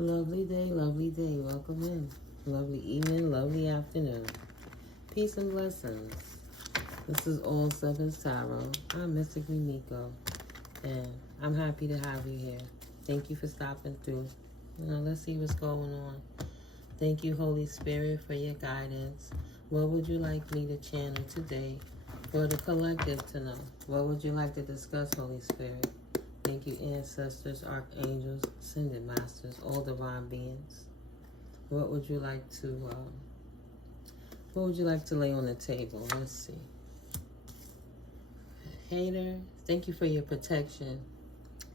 Lovely day, lovely day. Welcome in. Lovely evening, lovely afternoon. Peace and blessings. This is All Sevens Tarot. I'm Mystically Miko, and I'm happy to have you here. Thank you for stopping through. Now let's see what's going on. Thank you, Holy Spirit, for your guidance. What would you like me to channel today for the collective to know? What would you like to discuss, Holy Spirit? Thank you, ancestors, archangels, ascended masters, all divine beings. What would you like to lay on the table? Let's see. Hater, thank you for your protection.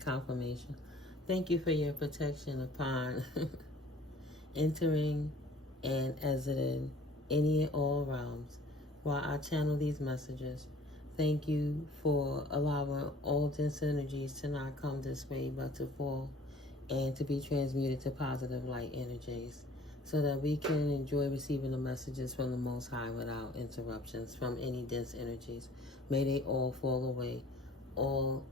Confirmation. Thank you for your protection upon entering and exiting any and all realms while I channel these messages. Thank you for allowing all dense energies to not come this way, but to fall and to be transmuted to positive light energies so that we can enjoy receiving the messages from the Most High without interruptions from any dense energies. May they all fall away. All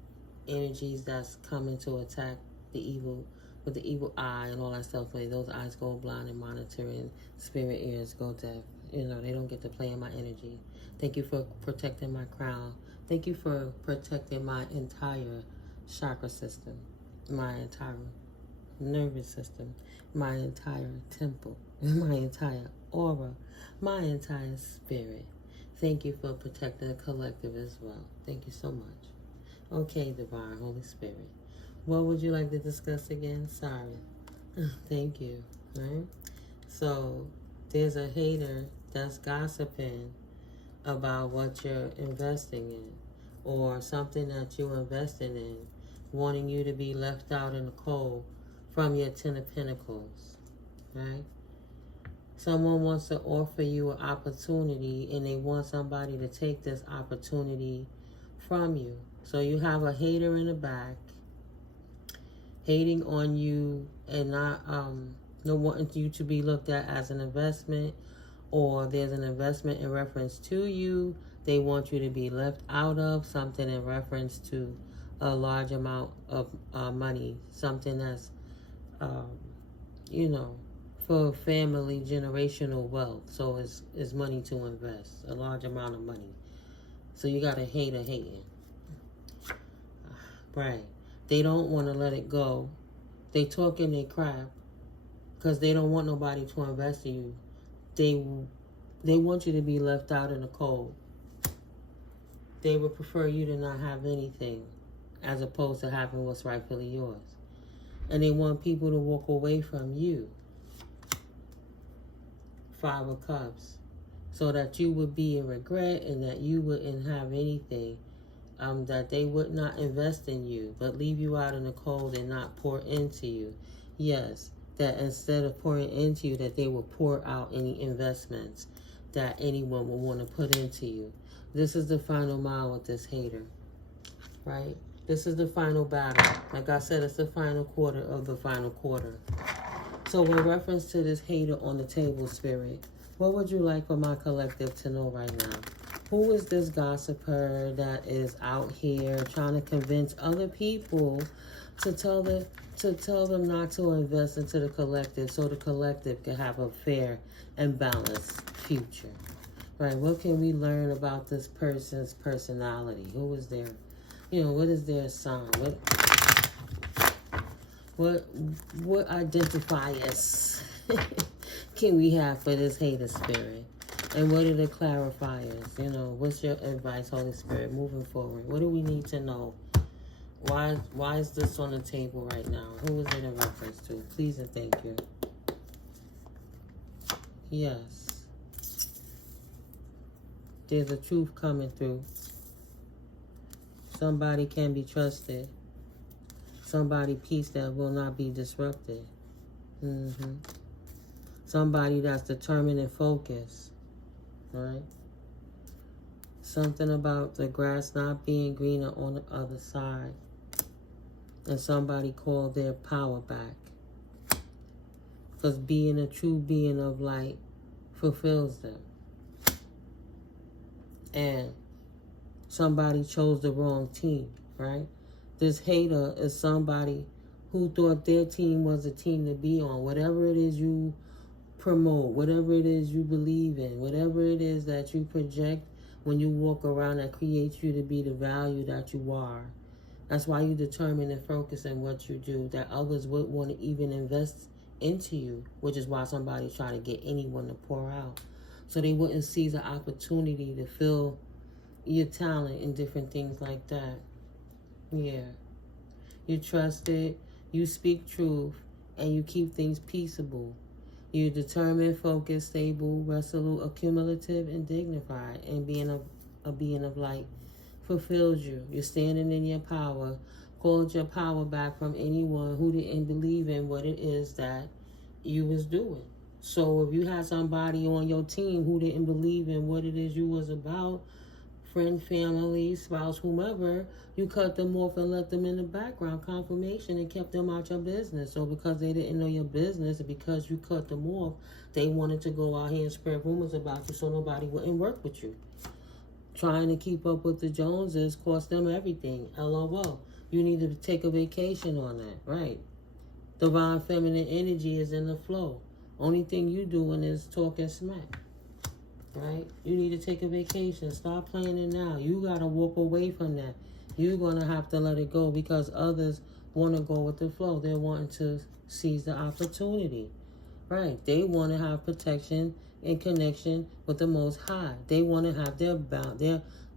energies that's coming to attack the evil with the evil eye and all that stuff, may those eyes go blind and monitoring, spirit ears go deaf. You know, they don't get to play in my energy. Thank you for protecting my crown. Thank you for protecting my entire chakra system, my entire nervous system, my entire temple, my entire aura, my entire spirit. Thank you for protecting the collective as well. Thank you so much. Okay, Divine Holy Spirit. What would you like to discuss again? Sorry. Thank you. Right? So, there's a hater that's gossiping about what you're investing in or something that you're investing in, wanting you to be left out in the cold from your Ten of Pentacles, right? Someone wants to offer you an opportunity and they want somebody to take this opportunity from you. So you have a hater in the back hating on you and not wanting you to be looked at as an investment, or there's an investment in reference to you. They want you to be left out of something in reference to a large amount of money, something that's, for family generational wealth. So it's money to invest, a large amount of money. So you got a hater hating. Right. They don't want to let it go. They talking their crap because they don't want nobody to invest in you. They want you to be left out in the cold. They would prefer you to not have anything as opposed to having what's rightfully yours. And they want people to walk away from you. Five of Cups. So that you would be in regret and that you wouldn't have anything. That they would not invest in you, but leave you out in the cold and not pour into you. Yes, that instead of pouring into you, that they will pour out any investments that anyone will want to put into you. This is the final mile with this hater, right? This is the final battle. Like I said, it's the final quarter of the final quarter. So in reference to this hater on the table, Spirit, what would you like for my collective to know right now? Who is this gossiper that is out here trying to convince other people to tell them not to invest into the collective so the collective can have a fair and balanced future? Right? What can we learn about this person's personality? Who is their, what is their sign? What identifiers can we have for this hater spirit? And what are the clarifiers? What's your advice, Holy Spirit, moving forward? What do we need to know? Why is this on the table right now? Who is it in reference to? Please and thank you. Yes. There's a truth coming through. Somebody can be trusted. Somebody peace that will not be disrupted. Somebody that's determined and focused. Right? Something about the grass not being greener on the other side. And somebody called their power back. Because being a true being of light fulfills them. And somebody chose the wrong team, right? This hater is somebody who thought their team was a team to be on. Whatever it is you promote, whatever it is you believe in, whatever it is that you project when you walk around, that creates you to be the value that you are. That's why you determine and focus on what you do, that others would want to even invest into you, which is why somebody try to get anyone to pour out. So they wouldn't seize the opportunity to fill your talent and different things like that. Yeah. You trust it, you speak truth, and you keep things peaceable. You're determined, focused, stable, resolute, accumulative, and dignified, and being a being of light fulfills you. You're standing in your power, called your power back from anyone who didn't believe in what it is that you was doing. So if you had somebody on your team who didn't believe in what it is you was about, friend, family, spouse, whomever, you cut them off and let them in the background, confirmation, and kept them out your business. So because they didn't know your business, and because you cut them off, they wanted to go out here and spread rumors about you so nobody wouldn't work with you. Trying to keep up with the Joneses cost them everything. LOL. You need to take a vacation on that, right? Divine feminine energy is in the flow. Only thing you doing is talking smack. Right? You need to take a vacation. Stop playing it now. You got to walk away from that. You're going to have to let it go because others want to go with the flow. They're wanting to seize the opportunity. Right? They want to have protection and connection with the Most High. They want to have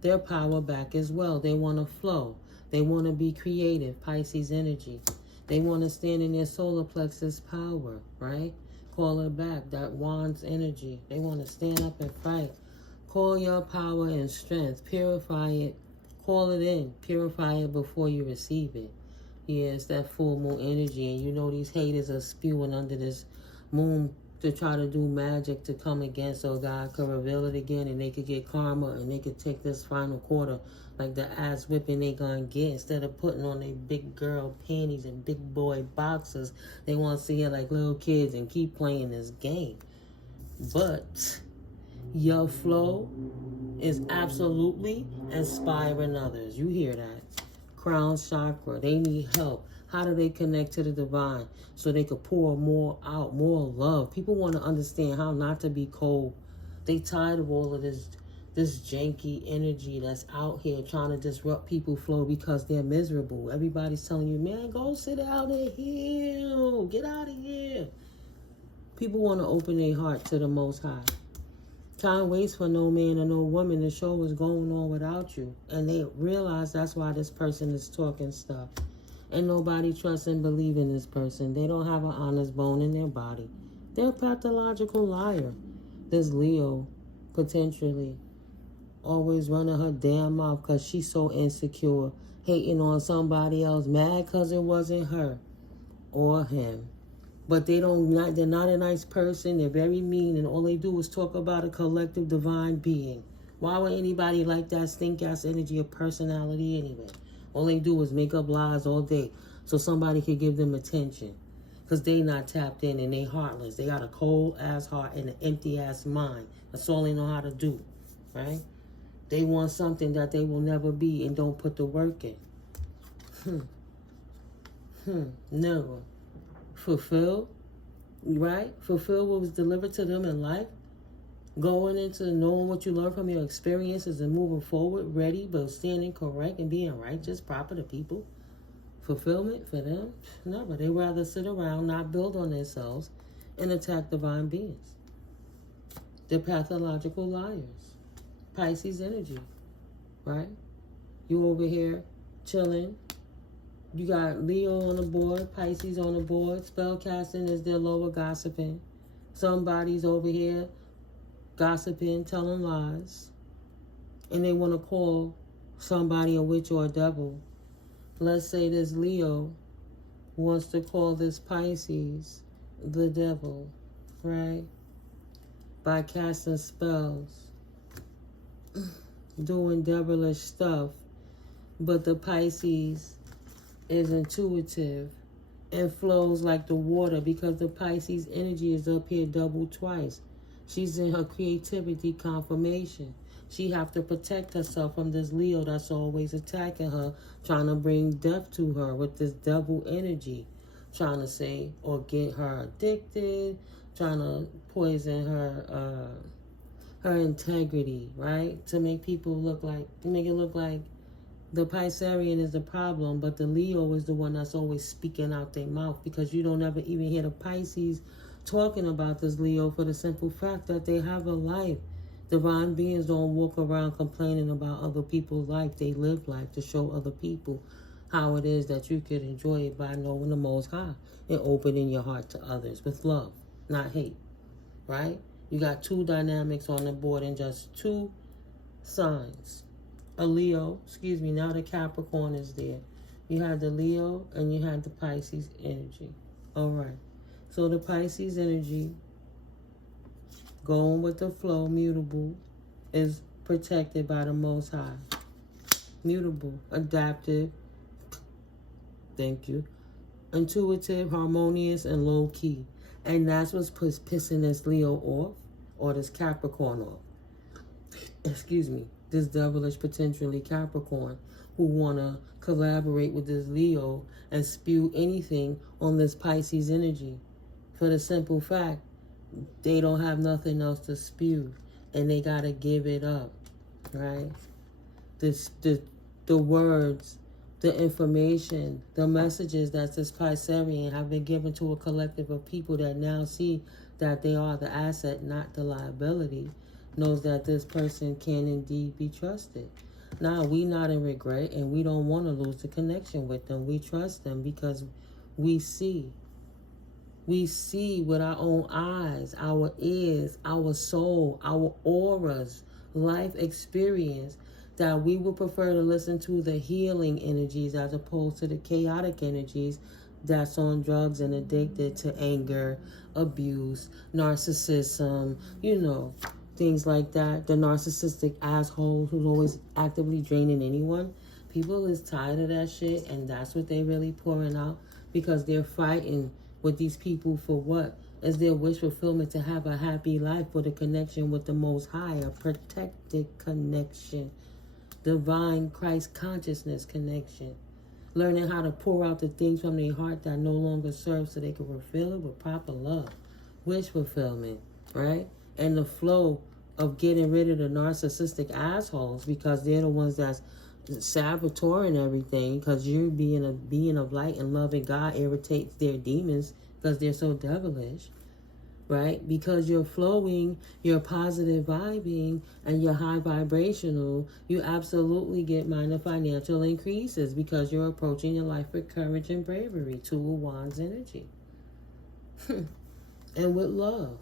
their power back as well. They want to flow. They want to be creative. Pisces energy. They want to stand in their solar plexus power. Right? Call it back, that wand's energy. They want to stand up and fight. Call your power and strength. Purify it. Call it in. Purify it before you receive it. Yeah, it's that full moon energy. And you know these haters are spewing under this moon to try to do magic to come against so God could reveal it again and they could get karma and they could take this final quarter like the ass whipping they gonna get. Instead of putting on their big girl panties and big boy boxers, they want to see it like little kids and keep playing this game. But your flow is absolutely inspiring others. You hear that? Crown chakra. They need help. How do they connect to the divine so they could pour more out, more love? People want to understand how not to be cold. They tired of all of this janky energy that's out here trying to disrupt people's flow because they're miserable. Everybody's telling you, man, go sit out and heal. Get out of here. People want to open their heart to the Most High. Time waits for no man or no woman to show what's going on without you. And they realize that's why this person is talking stuff. And nobody trusts and believes in this person. They don't have an honest bone in their body. They're a pathological liar. This Leo, potentially, always running her damn mouth because she's so insecure, hating on somebody else, mad because it wasn't her or him. But they're not a nice person. They're very mean, and all they do is talk about a collective divine being. Why would anybody like that stink-ass energy of personality anyway? All they do is make up lies all day so somebody could give them attention. Because they not tapped in and they heartless. They got a cold-ass heart and an empty-ass mind. That's all they know how to do, right? They want something that they will never be and don't put the work in. Never. Fulfill, right? Fulfill what was delivered to them in life. Going into knowing what you learned from your experiences and moving forward, ready, but standing correct and being righteous, proper to people. Fulfillment for them? Never. They rather sit around, not build on themselves, and attack divine beings. They're pathological liars. Pisces energy, right? You over here chilling. You got Leo on the board, Pisces on the board. Spell casting is their lower gossiping. Somebody's over here gossiping, telling lies. And they want to call somebody a witch or a devil. Let's say this Leo wants to call this Pisces the devil, right? By casting spells, doing devilish stuff. But the Pisces is intuitive and flows like the water because the Pisces energy is up here double twice. She's in her creativity confirmation. She have to protect herself from this Leo that's always attacking her, trying to bring death to her with this devil energy. trying to say or get her addicted, trying to poison her integrity, right? To make people look like, to make it look like the Piscean is the problem, but the Leo is the one that's always speaking out their mouth, because you don't ever even hear the Pisces talking about this Leo, for the simple fact that they have a life. Divine beings don't walk around complaining about other people's life. They live life to show other people how it is that you could enjoy it by knowing the Most High and opening your heart to others with love, not hate, right? You got two dynamics on the board and just two signs. A Leo, now the Capricorn is there. You had the Leo and you had the Pisces energy. All right. So the Pisces energy, going with the flow, mutable, is protected by the Most High. Mutable, adaptive, thank you, intuitive, harmonious, and low-key. And that's what's pissing this Leo off, or this Capricorn off. Excuse me. This devilish, potentially Capricorn, who want to collaborate with this Leo and spew anything on this Pisces energy. For the simple fact, they don't have nothing else to spew, and they got to give it up, right? The words, the information, the messages that this Piscean have been given to a collective of people that now see that they are the asset, not the liability, knows that this person can indeed be trusted. Now, we not in regret, and we don't want to lose the connection with them. We trust them because we see. We see with our own eyes, our ears, our soul, our auras, life experience, that we would prefer to listen to the healing energies as opposed to the chaotic energies that's on drugs and addicted to anger, abuse, narcissism, things like that. The narcissistic asshole who's always actively draining anyone. People is tired of that shit, and that's what they really pouring out, because they're fighting with these people for what? As their wish fulfillment, to have a happy life with a connection with the Most High, a protected connection, divine Christ consciousness connection. Learning how to pour out the things from their heart that no longer serve, so they can fulfill it with proper love. Wish fulfillment, right? And the flow of getting rid of the narcissistic assholes, because they're the ones that's saboteuring everything, because you being a being of light and loving God irritates their demons because they're so devilish, right? Because you're flowing, you're positive vibing, and you're high vibrational, you absolutely get minor financial increases because you're approaching your life with courage and bravery. Two of Wands energy. And with love.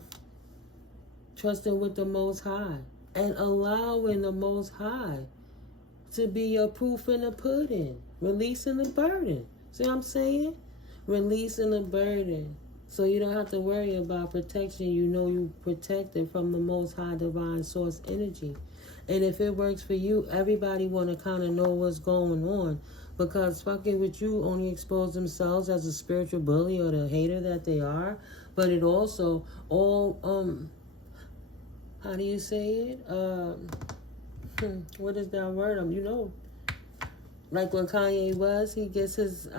Trusting with the Most High. And allowing the Most High to be your proof in the pudding. Releasing the burden. See what I'm saying? Releasing the burden. So you don't have to worry about protection. You know you protected from the Most High divine source energy. And if it works for you, everybody want to kind of know what's going on. Because fucking with you only expose themselves as a spiritual bully or the hater that they are. But it also all, how do you say it? What is that word? Like when Kanye was, he gets his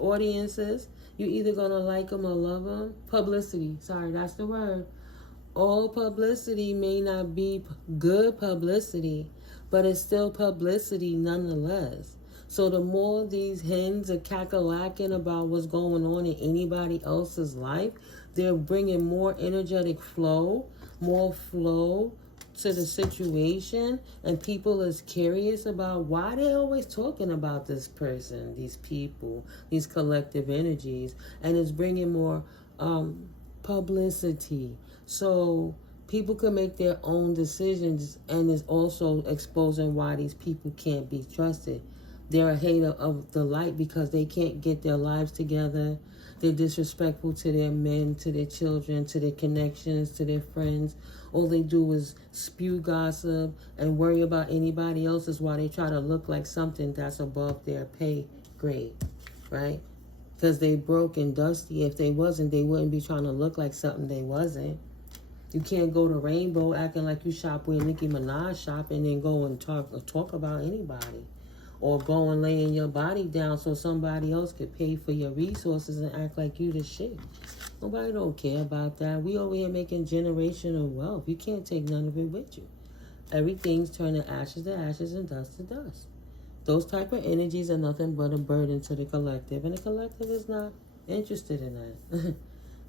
audiences. You either gonna like him or love him. Publicity, sorry, that's the word. All publicity may not be good publicity, but it's still publicity nonetheless. So the more these hens are cackalaacking about what's going on in anybody else's life, they're bringing more energetic flow, more flow to the situation, and people is curious about why they're always talking about this person, these people, these collective energies, and it's bringing more publicity. So people can make their own decisions, and it's also exposing why these people can't be trusted. They're a hater of the light because they can't get their lives together. They're disrespectful to their men, to their children, to their connections, to their friends. All they do is spew gossip and worry about anybody else's while they try to look like something that's above their pay grade, right? Because they broke and dusty. If they wasn't, they wouldn't be trying to look like something they wasn't. You can't go to Rainbow acting like you shop where Nicki Minaj shop and then go and talk about anybody. or go and laying your body down so somebody else could pay for your resources and act like you the shit. Nobody don't care about that. We over here making generational wealth. You can't take none of it with you. Everything's turning ashes to ashes and dust to dust. Those type of energies are nothing but a burden to the collective, and the collective is not interested in that.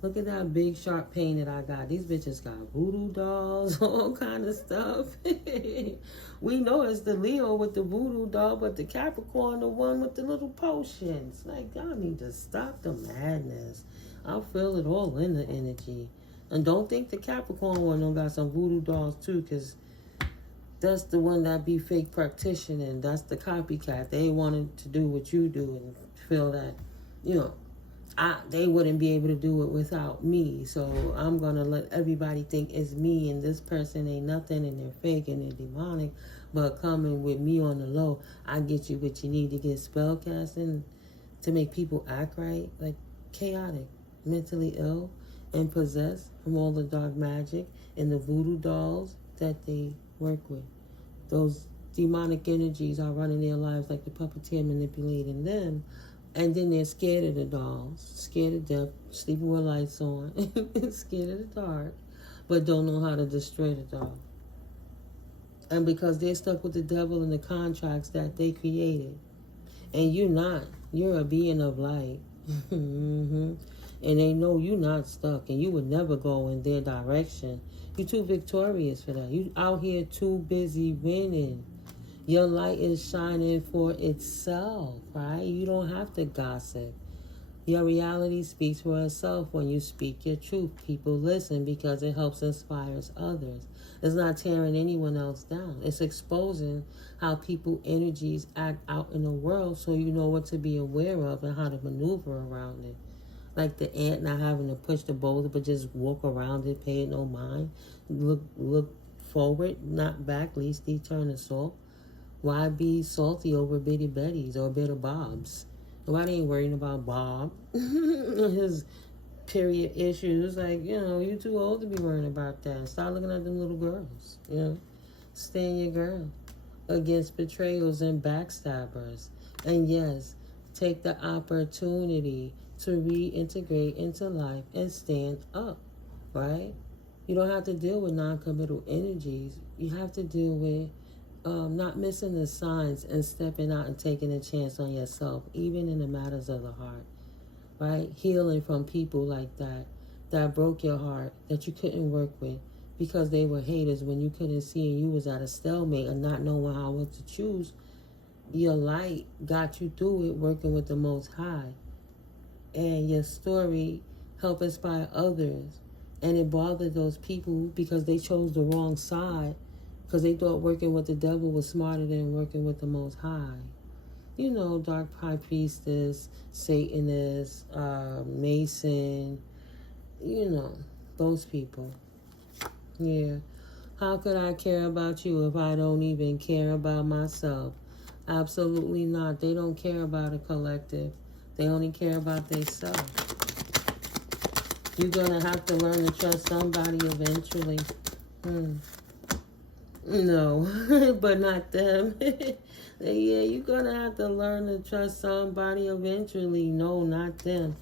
Look at that big sharp pain that I got. These bitches got voodoo dolls, all kind of stuff. We know it's the Leo with the voodoo doll, but the Capricorn, the one with the little potions. Like, y'all need to stop the madness. I'll feel it all in the energy. And don't think the Capricorn one don't got some voodoo dolls too, because that's the one that be fake practicing. That's the copycat. They wanted to do what you do and feel that, you know, they wouldn't be able to do it without me. So I'm going to let everybody think it's me and this person ain't nothing and they're fake and they're demonic. But coming with me on the low, I get you what you need to get spell casting to make people act right. Like chaotic, mentally ill, and possessed from all the dark magic and the voodoo dolls that they work with. Those demonic energies are running their lives like the puppeteer manipulating them. And then they're scared of the dolls, scared of death, sleeping with lights on, scared of the dark, but don't know how to destroy the doll. And because they're stuck with the devil and the contracts that they created. And you're not. You're a being of light. And they know you're not stuck and you would never go in their direction. You're too victorious for that. You out here too busy winning. Your light is shining for itself, right? You don't have to gossip. Your reality speaks for itself when you speak your truth. People listen because it helps inspire others. It's not tearing anyone else down. It's exposing how people energies act out in the world so you know what to be aware of and how to maneuver around it. Like the ant not having to push the boulder but just walk around it, pay it no mind. Look forward, not back, least eternal salt. Why be salty over bitty betties or bitter bobs? Nobody ain't worrying about Bob. His period issues. Like, you know, you too old to be worrying about that. Stop looking at them little girls. You know, stand your girl against betrayals and backstabbers. And yes, take the opportunity to reintegrate into life and stand up, right? You don't have to deal with non-committal energies. You have to deal with not missing the signs and stepping out and taking a chance on yourself, even in the matters of the heart, right? Healing from people like that broke your heart, that you couldn't work with because they were haters when you couldn't see and you was at a stalemate and not knowing how what to choose. Your light got you through it working with the Most High. And your story helped inspire others. And it bothered those people because they chose the wrong side. Because they thought working with the devil was smarter than working with the Most High. You know, dark high priestess, Satanist, Mason, you know, those people. Yeah. How could I care about you if I don't even care about myself? Absolutely not. They don't care about a collective. They only care about themselves. You're going to have to learn to trust somebody eventually. No, but not them. Yeah, you're going to have to learn to trust somebody eventually. No, not them.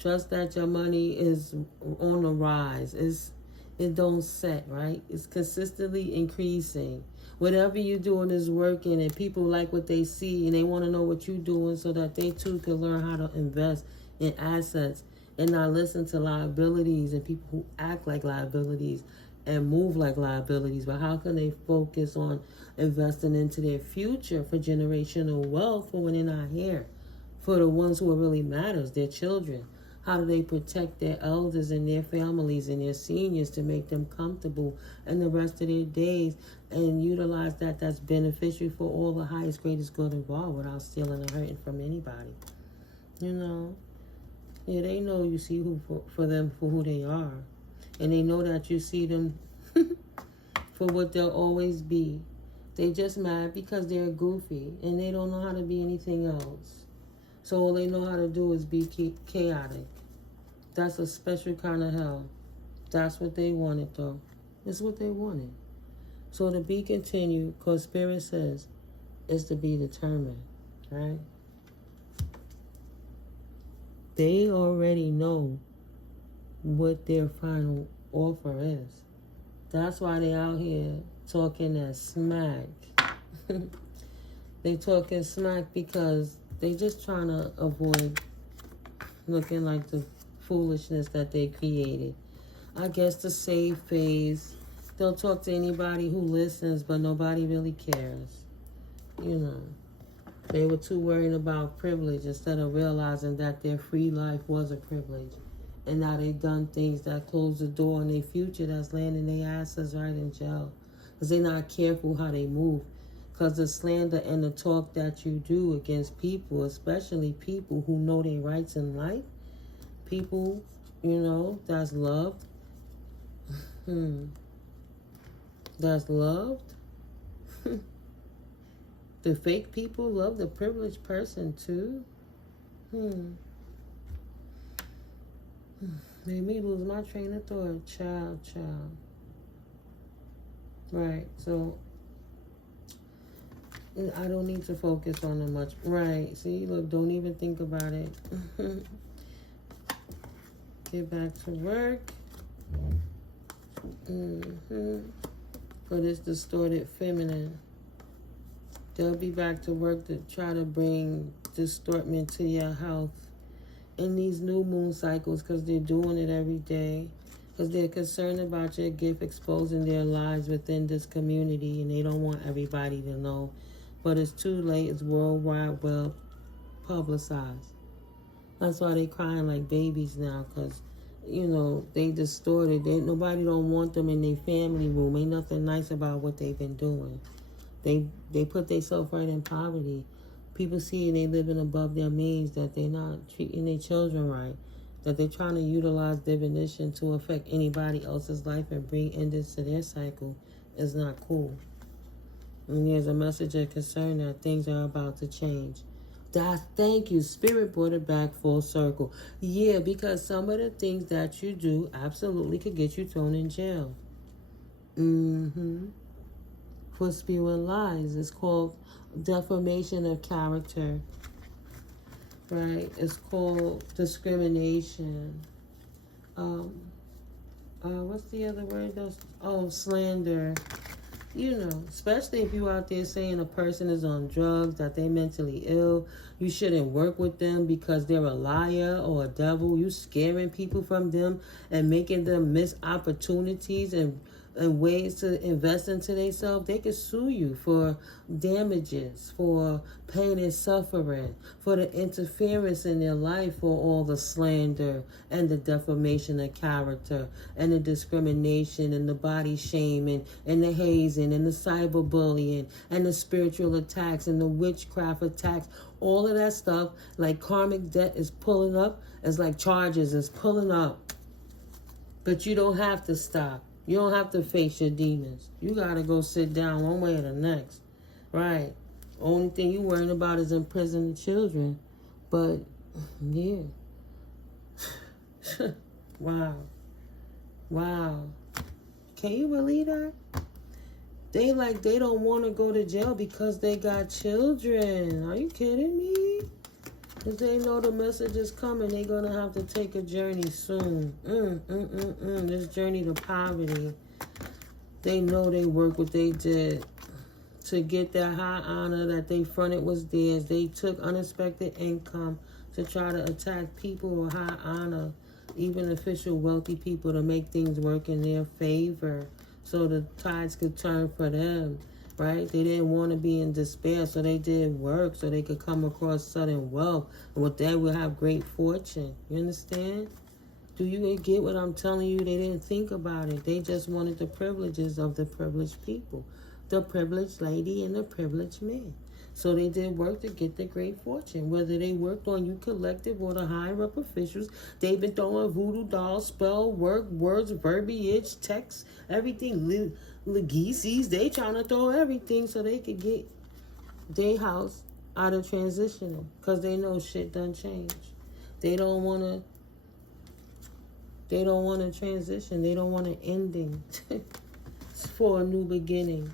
Trust that your money is on the rise. It don't set, right? It's consistently increasing. Whatever you're doing is working and people like what they see and they want to know what you're doing so that they too can learn how to invest in assets and not listen to liabilities and people who act like liabilities and move like liabilities. But how can they focus on investing into their future for generational wealth for when they're not here? For the ones who it really matters, their children. How do they protect their elders and their families and their seniors to make them comfortable and the rest of their days and utilize that's beneficial for all the highest, greatest good involved without stealing or hurting from anybody? You know? Yeah, they know you see for them for who they are. And they know that you see them for what they'll always be. They just mad because they're goofy and they don't know how to be anything else. So all they know how to do is be chaotic. That's a special kind of hell. That's what they wanted, though. It's what they wanted. So to be continued, because Spirit says, is to be determined. right? They already know what their final offer is. That's why they out here talking that smack. They talking smack because they just trying to avoid looking like the foolishness that they created. I guess the save phase. They'll talk to anybody who listens, but nobody really cares. You know, they were too worried about privilege instead of realizing that their free life was a privilege. And now they done things that close the door on their future that's landing their asses right in jail. Because they're not careful how they move. Because the slander and the talk that you do against people, especially people who know their rights in life, people, you know, that's loved, that's loved. The fake people love the privileged person too. Made me lose my train of thought. Child. Right, so I don't need to focus on it much. Right, see, look, don't even think about it. Get back to work. For this distorted feminine. They'll be back to work to try to bring distortment to your health in these new moon cycles because they're doing it every day. Because they're concerned about your gift exposing their lives within this community and they don't want everybody to know. But it's too late. It's worldwide well publicized. That's why they crying like babies now because, you know, they distorted. Nobody don't want them in their family room. Ain't nothing nice about what they've been doing. They put themselves right in poverty. People see they living above their means, that they're not treating their children right, that they're trying to utilize divination to affect anybody else's life and bring endings to their cycle is not cool. And there's a message of concern that things are about to change. Thank you. Spirit brought it back full circle. Yeah, because some of the things that you do absolutely could get you thrown in jail. For spewing lies. It's called defamation of character. Right? It's called discrimination. What's the other word? Slander. You know, especially if you out there saying a person is on drugs, that they mentally ill, you shouldn't work with them because they're a liar or a devil. You scaring people from them and making them miss opportunities and ways to invest into themselves. They could sue you for damages, for pain and suffering, for the interference in their life, for all the slander and the defamation of character and the discrimination and the body shaming and the hazing and the cyberbullying and the spiritual attacks and the witchcraft attacks. All of that stuff, like karmic debt is pulling up, it's like charges is pulling up. But you don't have to stop. You don't have to face your demons. You got to go sit down one way or the next. Right. Only thing you worrying about is imprisoning children. But, yeah. Wow. Can you believe that? They don't want to go to jail because they got children. Are you kidding me? Because they know the message is coming. They're going to have to take a journey soon. This journey to poverty. They know they work what they did to get that high honor that they fronted was theirs. They took unexpected income to try to attack people with high honor, even official wealthy people, to make things work in their favor so the tides could turn for them. Right? They didn't want to be in despair, so they did work so they could come across sudden wealth. And with that, we'll have great fortune. You understand? Do you get what I'm telling you? They didn't think about it. They just wanted the privileges of the privileged people. The privileged lady and the privileged man. So they did work to get the great fortune. Whether they worked on you collective or the higher-up officials, they've been throwing voodoo dolls, spell work, words, verbiage, text, everything. Legacies, they trying to throw everything so they could get their house out of transitional because they know shit done changed. They don't want to transition. They don't want an ending for a new beginning,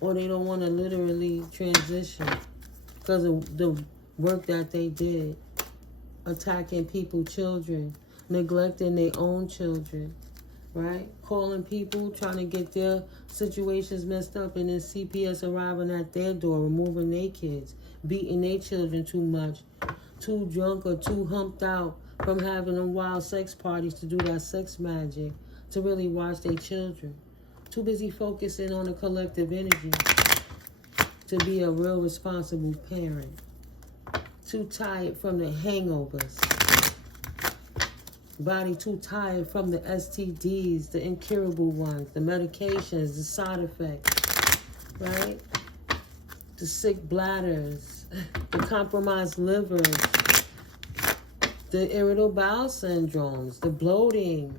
or they don't want to literally transition. because of the work that they did, attacking people, children, neglecting their own children, right? Calling people, trying to get their situations messed up, and then CPS arriving at their door, removing their kids, beating their children too much, too drunk or too humped out from having them wild sex parties to do that sex magic, to really watch their children. Too busy focusing on the collective energy to be a real responsible parent. Too tired from the hangovers. Body too tired from the STDs, the incurable ones, the medications, the side effects, right? The sick bladders, the compromised livers, the irritable bowel syndromes, the bloating.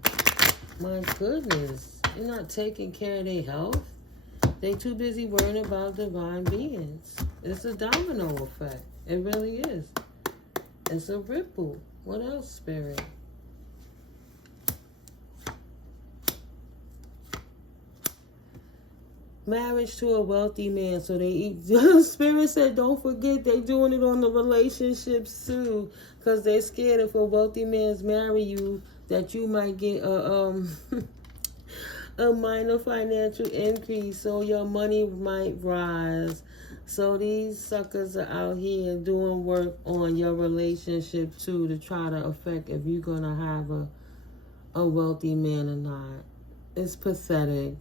My goodness, they're not taking care of their health. They too busy worrying about divine beings. It's a domino effect. It really is. It's a ripple. What else, Spirit? Marriage to a wealthy man, so they eat. Spirit said, don't forget they doing it on the relationships too, because they're scared if a wealthy man's marry you, that you might get a a minor financial increase, so your money might rise. So these suckers are out here doing work on your relationship too, to try to affect if you're gonna have a wealthy man or not. It's pathetic.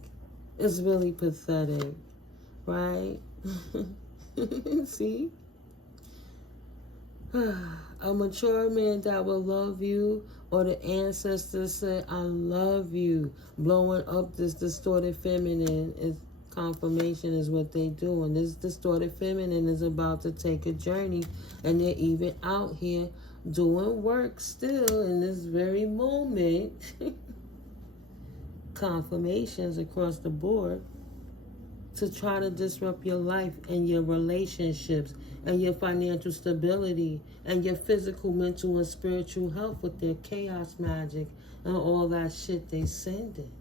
It's really pathetic, right? See? A mature man that will love you, or the ancestors say, I love you. Blowing up this distorted feminine is confirmation is what they do. And this distorted feminine is about to take a journey. And they're even out here doing work still in this very moment. Confirmations across the board to try to disrupt your life and your relationships and your financial stability and your physical, mental, and spiritual health with their chaos magic and all that shit they sending.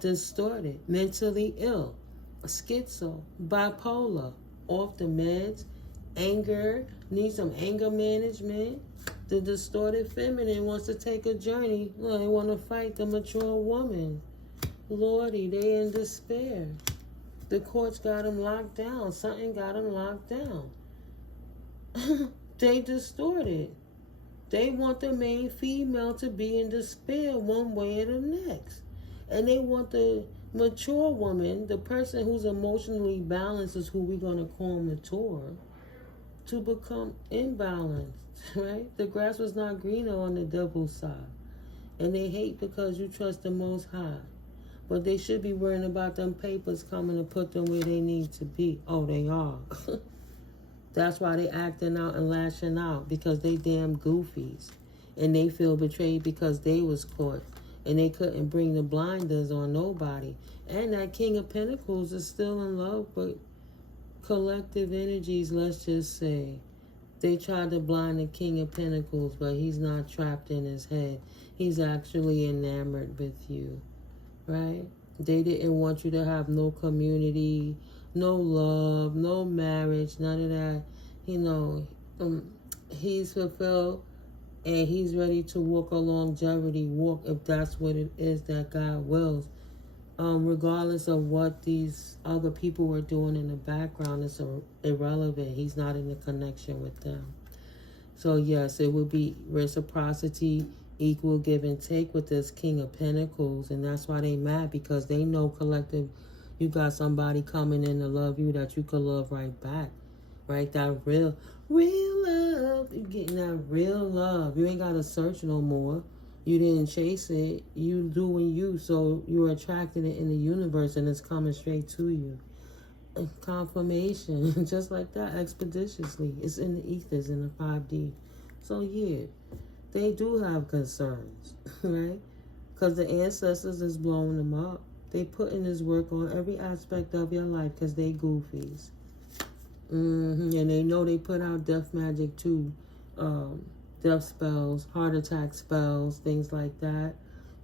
Distorted, mentally ill, schizo, bipolar, off the meds, anger, need some anger management. The distorted feminine wants to take a journey. Well, they want to fight the mature woman. Lordy, they in despair. The courts got them locked down. Something got them locked down. They distorted. They want the main female to be in despair one way or the next. And they want the mature woman, the person who's emotionally balanced is who we're going to call mature, to become imbalanced, right? The grass was not greener on the devil's side. And they hate because you trust the Most High. But they should be worrying about them papers coming to put them where they need to be. Oh, they are. That's why they acting out and lashing out, because they damn goofies. And they feel betrayed because they was caught. And they couldn't bring the blinders on nobody. And that King of Pentacles is still in love with collective energies, let's just say. They tried to blind the King of Pentacles, but he's not trapped in his head. He's actually enamored with you, right? They didn't want you to have no community, no love, no marriage, none of that. You know, he's fulfilled and he's ready to walk a longevity walk if that's what it is that God wills. Regardless of what these other people were doing in the background, it's irrelevant. He's not in a connection with them. So yes, it would be reciprocity, equal give and take with this King of Pentacles. And that's why they mad, because they know collective, you got somebody coming in to love you that you could love right back. Right? That real love. You're getting that real love. You ain't got to search no more. You didn't chase it. You doing you. So you're attracting it in the universe and it's coming straight to you. Confirmation. Just like that, expeditiously. It's in the ethers, in the 5D. So yeah, they do have concerns, right? Because the ancestors is blowing them up. They putting this work on every aspect of your life because they goofies. And they know they put out death magic too. Death spells, heart attack spells, things like that,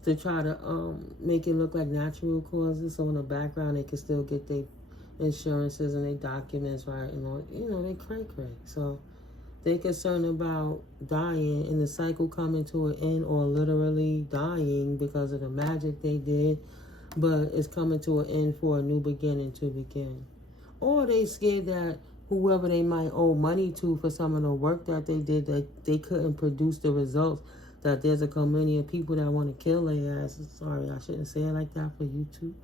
to try to make it look like natural causes. So in the background, they can still get their insurances and their documents right, and all, you know, they cray. So they're concerned about dying and the cycle coming to an end, or literally dying because of the magic they did, but it's coming to an end for a new beginning to begin. Or they scared that whoever they might owe money to for some of the work that they did, that they couldn't produce the results, that there's a community of people that want to kill their asses. Sorry, I shouldn't say it like that for YouTube.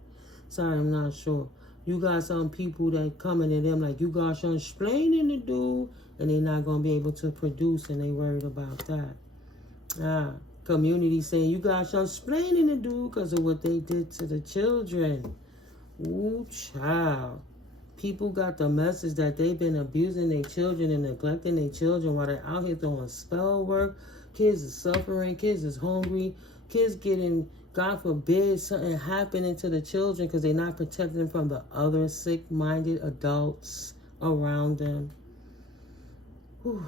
Sorry, I'm not sure. You got some people that coming to them like, you got some explaining to do, and they're not going to be able to produce, and they worried about that. Community saying, you got some explaining to do because of what they did to the children. Ooh, child. People got the message that they've been abusing their children and neglecting their children while they're out here doing spell work. Kids is suffering. Kids is hungry. Kids getting, God forbid, something happening to the children because they're not protecting them from the other sick-minded adults around them. Whew.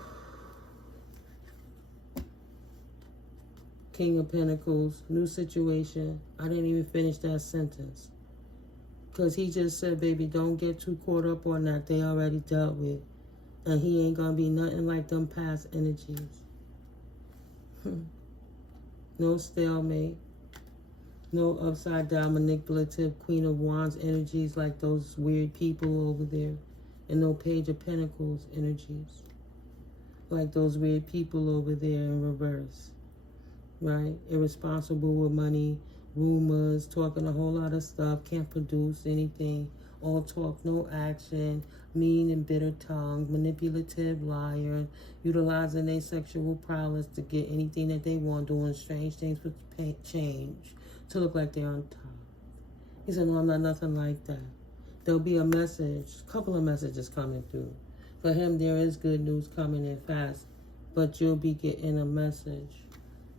King of Pentacles, new situation. I didn't even finish that sentence. Because he just said, baby, don't get too caught up on that. They already dealt with. And he ain't going to be nothing like them past energies. No stalemate. No upside down manipulative Queen of Wands energies like those weird people over there. And no Page of Pentacles energies like those weird people over there in reverse. Right? Irresponsible with money. Rumors, talking a whole lot of stuff, can't produce anything, all talk, no action, mean and bitter tongue, manipulative liar, utilizing their sexual prowess to get anything that they want, doing strange things with change, to look like they're on top. He said, no, I'm not nothing like that. There'll be a message, a couple of messages coming through. For him, there is good news coming in fast, but you'll be getting a message,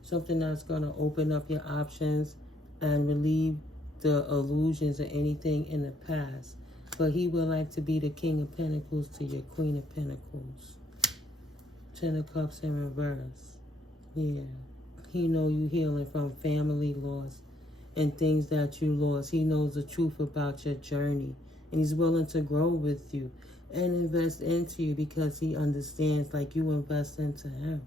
something that's going to open up your options and relieve the illusions of anything in the past. But he would like to be the King of Pentacles to your Queen of Pentacles. 10 of Cups in reverse. Yeah. He know you healing from family loss and things that you lost. He knows the truth about your journey. And he's willing to grow with you and invest into you because he understands like you invest into him.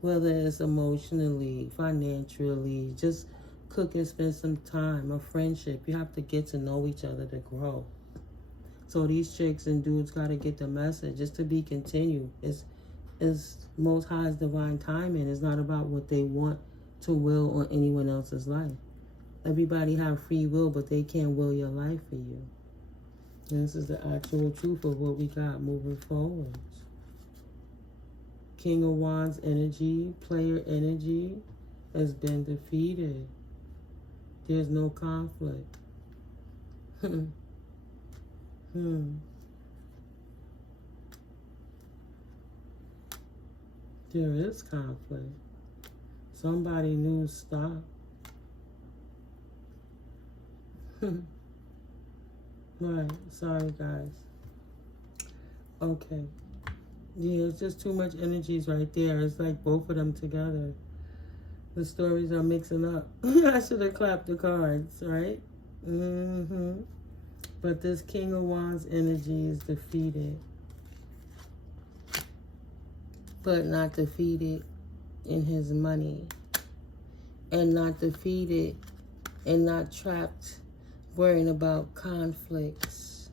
Whether it's emotionally, financially, just cook and spend some time, a friendship. You have to get to know each other to grow. So these chicks and dudes got to get the message. It's to be continued. It's Most High's divine timing. It's not about what they want to will on anyone else's life. Everybody have free will, but they can't will your life for you. And this is the actual truth of what we got moving forward. King of Wands energy, player energy has been defeated. There's no conflict. There is conflict. Somebody new stop. Right. Sorry, guys. Okay. Yeah, it's just too much energies right there. It's like both of them together. The stories are mixing up. I should have clapped the cards, right? But this King of Wands energy is defeated. But not defeated in his money. And not defeated and not trapped worrying about conflicts.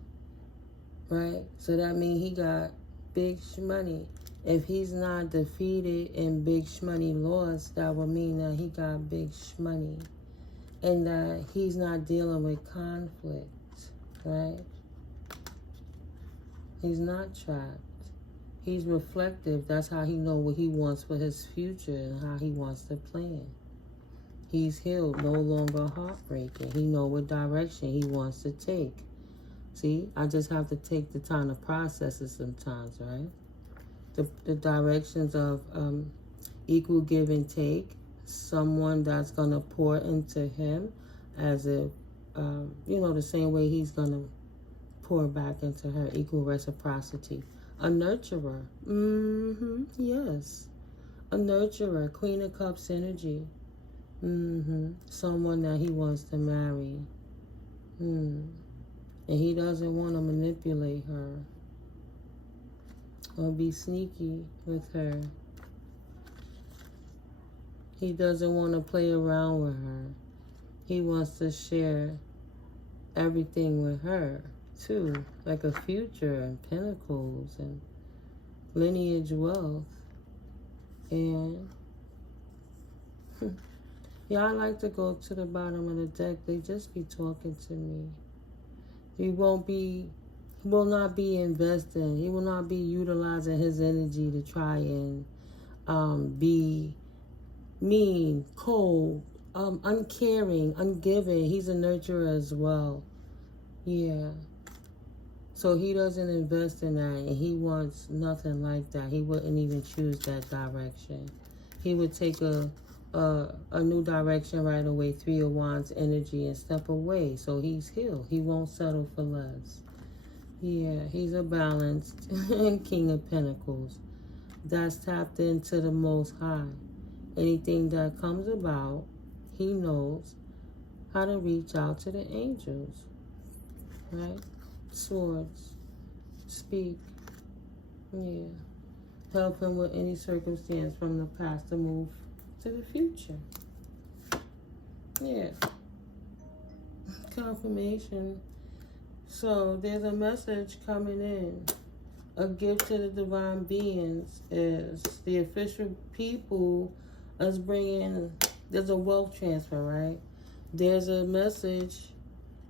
Right? So that means he got big money. If he's not defeated and big shmoney lost, that would mean that he got big shmoney. And that he's not dealing with conflict, right? He's not trapped. He's reflective. That's how he knows what he wants for his future and how he wants to plan. He's healed, no longer heartbreaking. He knows what direction he wants to take. See, I just have to take the time to process it sometimes, right? The directions of equal give and take, someone that's going to pour into him as if, the same way he's going to pour back into her, equal reciprocity. A nurturer, yes. A nurturer, Queen of Cups energy. Someone that he wants to marry. And he doesn't want to manipulate her or be sneaky with her. He doesn't want to play around with her. He wants to share everything with her, too. Like a future and pentacles and lineage wealth. And yeah, I like to go to the bottom of the deck. They just be talking to me. He will not be investing. He will not be utilizing his energy to try and be mean, cold, uncaring, ungiving. He's a nurturer as well. Yeah. So he doesn't invest in that, and he wants nothing like that. He wouldn't even choose that direction. He would take a new direction right away, 3 of Wands energy, and step away. So he's healed. He won't settle for less. Yeah, he's a balanced King of Pentacles. That's tapped into the Most High. Anything that comes about, he knows how to reach out to the angels. Right? Swords. Speak. Yeah. Help him with any circumstance from the past to move to the future. Yeah. Confirmation. So there's a message coming in. A gift to the divine beings is the official people is bringing, there's a wealth transfer, right? There's a message,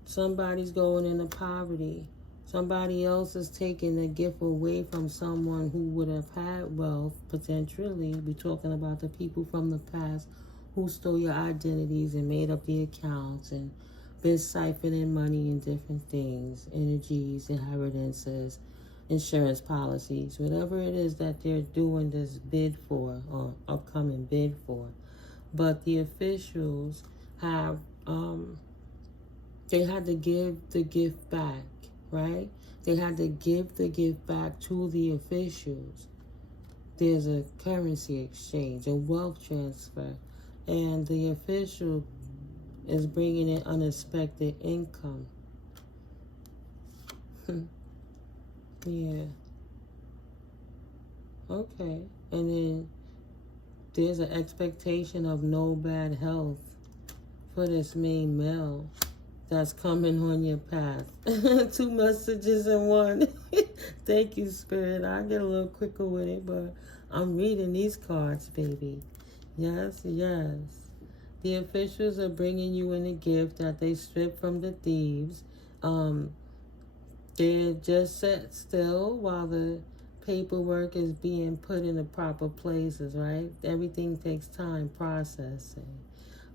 somebody's going into poverty. Somebody else is taking a gift away from someone who would have had wealth, potentially. We're talking about the people from the past who stole your identities and made up the accounts and been siphoning money and different things, energies, inheritances, insurance policies, whatever it is that they're doing this bid for or upcoming bid for. But the officials have, they had to give the gift back, right? They had to give the gift back to the officials. There's a currency exchange, a wealth transfer, and the official is bringing in unexpected income. Yeah. Okay. And then there's an expectation of no bad health for this main male that's coming on your path. 2 messages in one. Thank you, Spirit. I get a little quicker with it, but I'm reading these cards, baby. Yes, yes. The officials are bringing you in a gift that they stripped from the thieves. They're just set still while the paperwork is being put in the proper places, right? Everything takes time processing.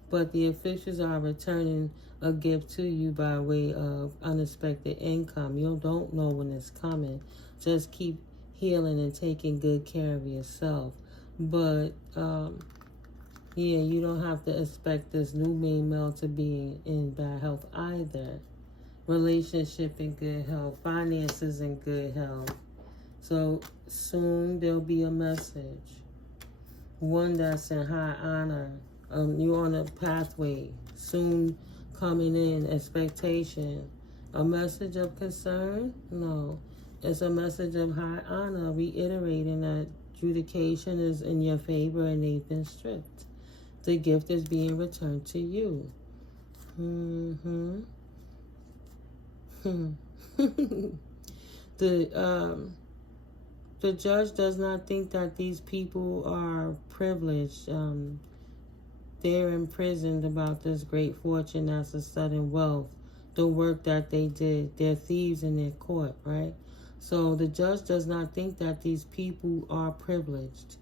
But the officials are returning a gift to you by way of unexpected income. You don't know when it's coming. Just keep healing and taking good care of yourself. But, yeah, you don't have to expect this new main male to be in bad health either. Relationship in good health, finances in good health. So soon there'll be a message. One that's in high honor. You're on a pathway. Soon coming in, expectation. A message of concern? No. It's a message of high honor, reiterating that adjudication is in your favor and they've been stripped. The gift is being returned to you. The judge does not think that these people are privileged. They're imprisoned about this great fortune that's a sudden wealth, the work that they did. They're thieves in their court, right? So the judge does not think that these people are privileged.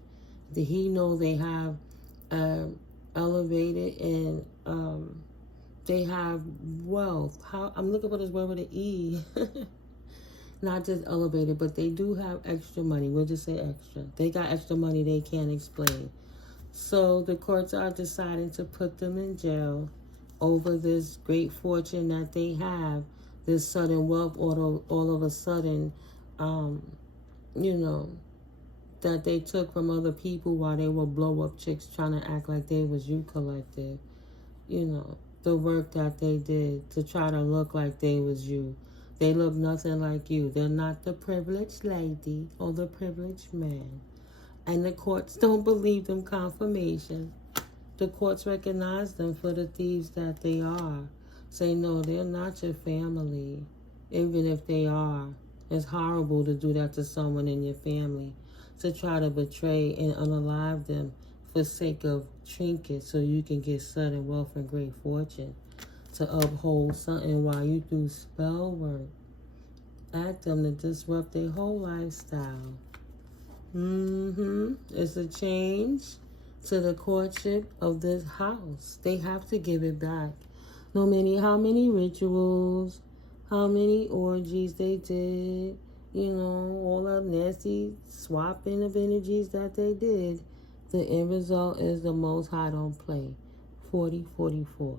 He knows they have elevated and they have wealth. I'm looking for this word with an E. Not just elevated, but they do have extra money. We'll just say extra. They got extra money they can't explain. So the courts are deciding to put them in jail over this great fortune that they have, this sudden wealth, all of a sudden, you know, that they took from other people while they were blow-up chicks trying to act like they was you collective. You know, the work that they did to try to look like they was you, They look nothing like you. They're not the privileged lady or the privileged man. And the courts don't believe them confirmation. The courts recognize them for the thieves that they are. Say, no, they're not your family. Even if they are. It's horrible to do that to someone in your family. To try to betray and unalive them for sake of trinkets so you can get sudden wealth and great fortune. To uphold something while you do spell work. Act them to disrupt their whole lifestyle. It's a change to the courtship of this house. They have to give it back. No matter how many rituals, how many orgies they did, you know, all the nasty swapping of energies that they did, the end result is the Most High don't play. 40-44.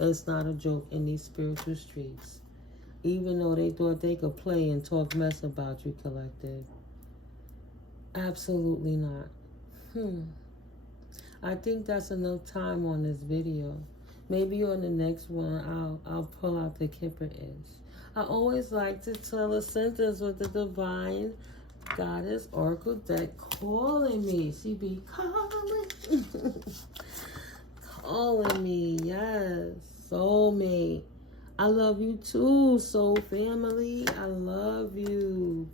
It's not a joke in these spiritual streets. Even though they thought they could play and talk mess about you, collective. Absolutely not. I think that's enough time on this video. Maybe on the next one, I'll pull out the Kipper edge. I always like to tell a sentence with the divine goddess Oracle deck calling me. She be calling. Calling me, yes. Soulmate. I love you too, soul family. I love you.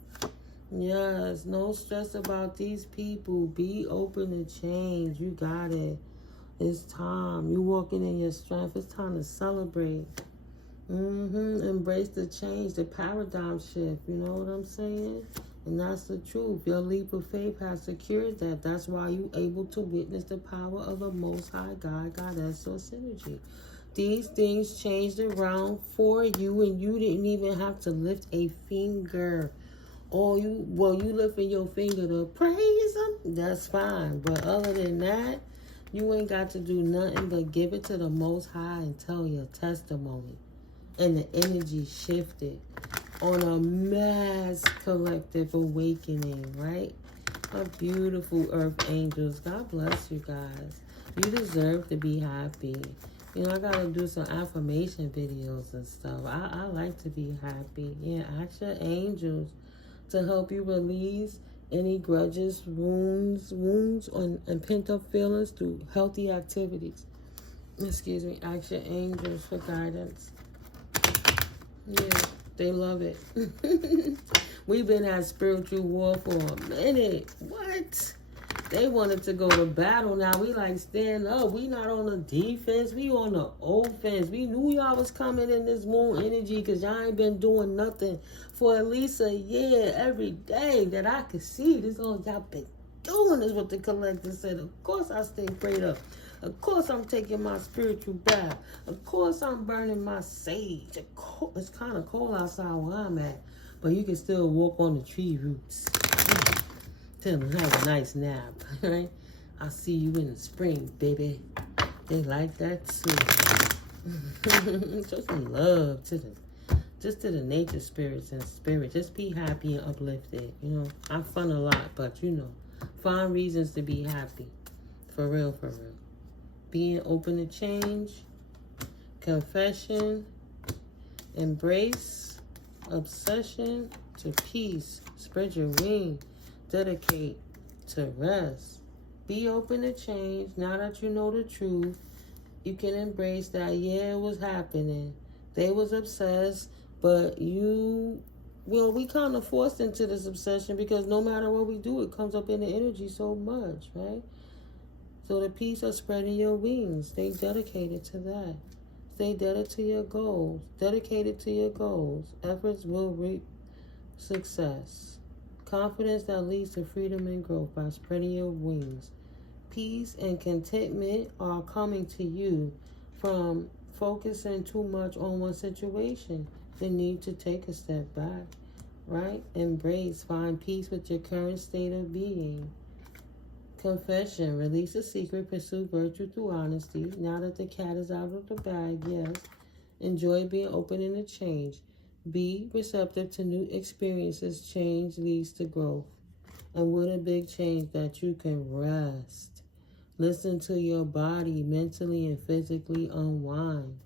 Yes, no stress about these people. Be open to change. You got it. It's time. You walking in your strength. It's time to celebrate. Embrace the change, the paradigm shift. You know what I'm saying? And that's the truth. Your leap of faith has secured that. That's why you able to witness the power of the Most High God, Goddess, Source Energy. These things changed around for you, and you didn't even have to lift a finger. Or you lifting your finger to praise him, that's fine. But other than that, you ain't got to do nothing but give it to the Most High and tell your testimony. And the energy shifted on a mass collective awakening, right? A beautiful earth angels. God bless you guys. You deserve to be happy. You know, I got to do some affirmation videos and stuff. I like to be happy. Yeah, ask your angels to help you release any grudges, wounds, and pent-up feelings through healthy activities. Excuse me. Ask your angels for guidance. Yeah, they love it. We've been at spiritual war for a minute. What? They wanted to go to battle. Now we like stand up. We not on the defense. We on the offense. We knew y'all was coming in this moon energy because y'all ain't been doing nothing for at least a year every day that I could see. This is all y'all been doing is what the collector said. Of course I stay prayed up. Of course I'm taking my spiritual bath. Of course I'm burning my sage. Of course, it's kind of cold outside where I'm at. But you can still walk on the tree roots. Tell them have a nice nap, right? I'll see you in the spring, baby. They like that too. Show some love to the nature spirits and spirit. Just be happy and uplifted. You know, I fun a lot, but you know, find reasons to be happy. For real, for real. Being open to change, confession, embrace, obsession to peace. Spread your wing. Dedicate to rest. Be open to change. Now that you know the truth, you can embrace that, yeah, it was happening. They was obsessed, but we kind of forced into this obsession because no matter what we do, it comes up in the energy so much, right? So the peace of spreading your wings. Stay dedicated to that. Stay dedicated to your goals. Dedicated to your goals. Efforts will reap success. Confidence that leads to freedom and growth by spreading your wings. Peace and contentment are coming to you from focusing too much on one situation. The need to take a step back, right? Embrace, find peace with your current state of being. Confession, release a secret, pursue virtue through honesty. Now that the cat is out of the bag, yes. Enjoy being open and to change. Be receptive to new experiences. Change leads to growth. And what a big change that you can rest. Listen to your body mentally and physically unwind.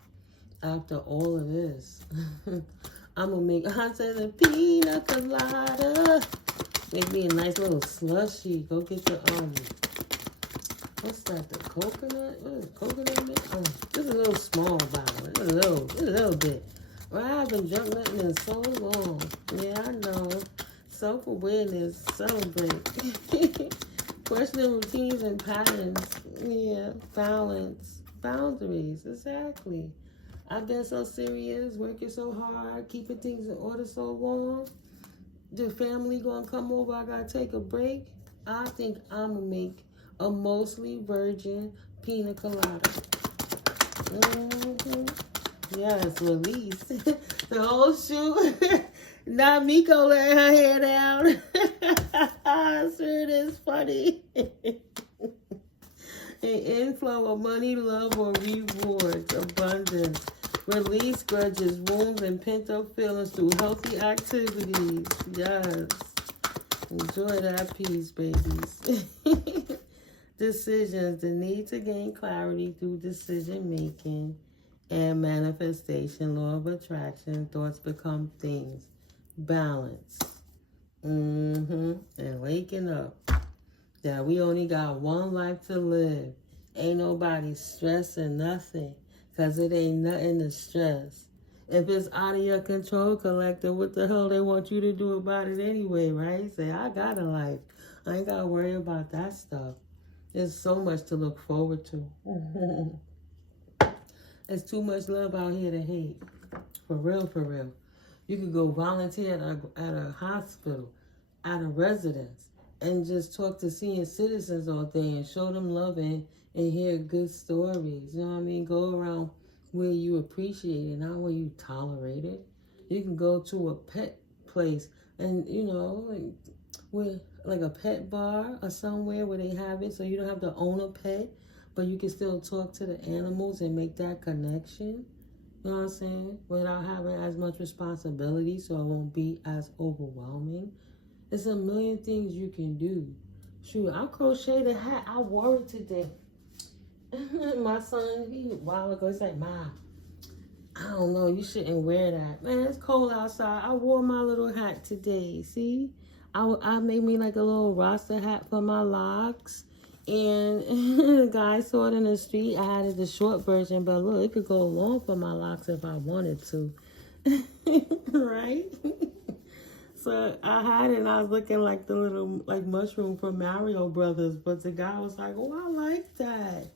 After all of this, I'm gonna make a pina colada. Make me a nice little slushy. Go get the what's that? The coconut? What is it? Coconut milk? Oh, this is a little small bottle. It's a little bit. Well, I haven't drunk nothing in so long. Yeah, I know. Self-awareness. Celebrate. Questioning routines and patterns. Yeah. Balance. Boundaries. Exactly. I've been so serious, working so hard, keeping things in order so long. The family gonna come over, I gotta take a break. I think I'm gonna make a mostly virgin pina colada. Yes, release. The whole shoot. Not Miko letting her hair down. Sure, it is funny. An inflow of money, love, or rewards, abundance. Release grudges, wounds, and pent-up feelings through healthy activities. Yes. Enjoy that peace, babies. Decisions, the need to gain clarity through decision-making and manifestation, law of attraction, thoughts become things. Balance. And waking up. That we only got one life to live. Ain't nobody stressing nothing. Because it ain't nothing to stress. If it's out of your control, collector, what the hell they want you to do about it anyway, right? Say, I got a life. I ain't got to worry about that stuff. There's so much to look forward to. There's too much love out here to hate. For real, for real. You could go volunteer at a hospital, at a residence, and just talk to senior citizens all day and show them love and hear good stories. You know what I mean? Go around where you appreciate it, not where you tolerate it. You can go to a pet place and, you know, like a pet bar or somewhere where they have it, so you don't have to own a pet, but you can still talk to the animals and make that connection. You know what I'm saying? Without having as much responsibility, so it won't be as overwhelming. There's a million things you can do. Shoot, I crocheted a hat. I wore it today. My son, a while ago, he's like, Ma, I don't know, you shouldn't wear that. Man, it's cold outside. I wore my little hat today. See? I made me like a little Rasta hat for my locks. And the guy saw it in the street. I had it the short version, but look, it could go long for my locks if I wanted to. Right? So I had it and I was looking like the little mushroom from Mario Brothers. But the guy was like, oh, I like that.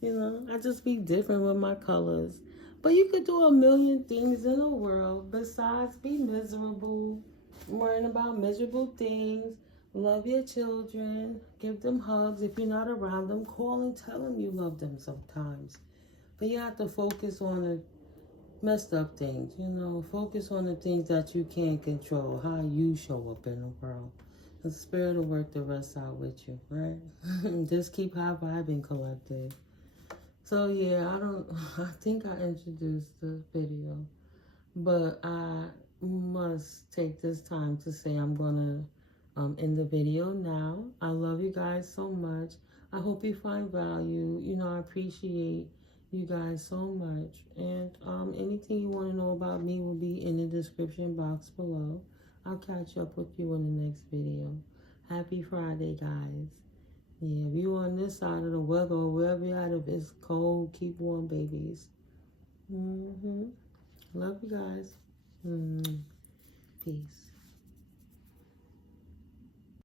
You know, I just be different with my colors. But you could do a million things in the world besides be miserable, worrying about miserable things. Love your children. Give them hugs. If you're not around them, call and tell them you love them sometimes. But you have to focus on the messed up things, you know. Focus on the things that you can't control, how you show up in the world. The spirit will work the rest out with you, right? Just keep high vibing, collective. So yeah, I think I introduced the video, but I must take this time to say I'm gonna end the video now. I love you guys so much. I hope you find value. You know, I appreciate you guys so much. And anything you want to know about me will be in the description box below. I'll catch up with you in the next video. Happy Friday, guys. Yeah, if you're on this side of the weather or wherever you're at, if it's cold, keep warm, babies. Love you guys. Peace.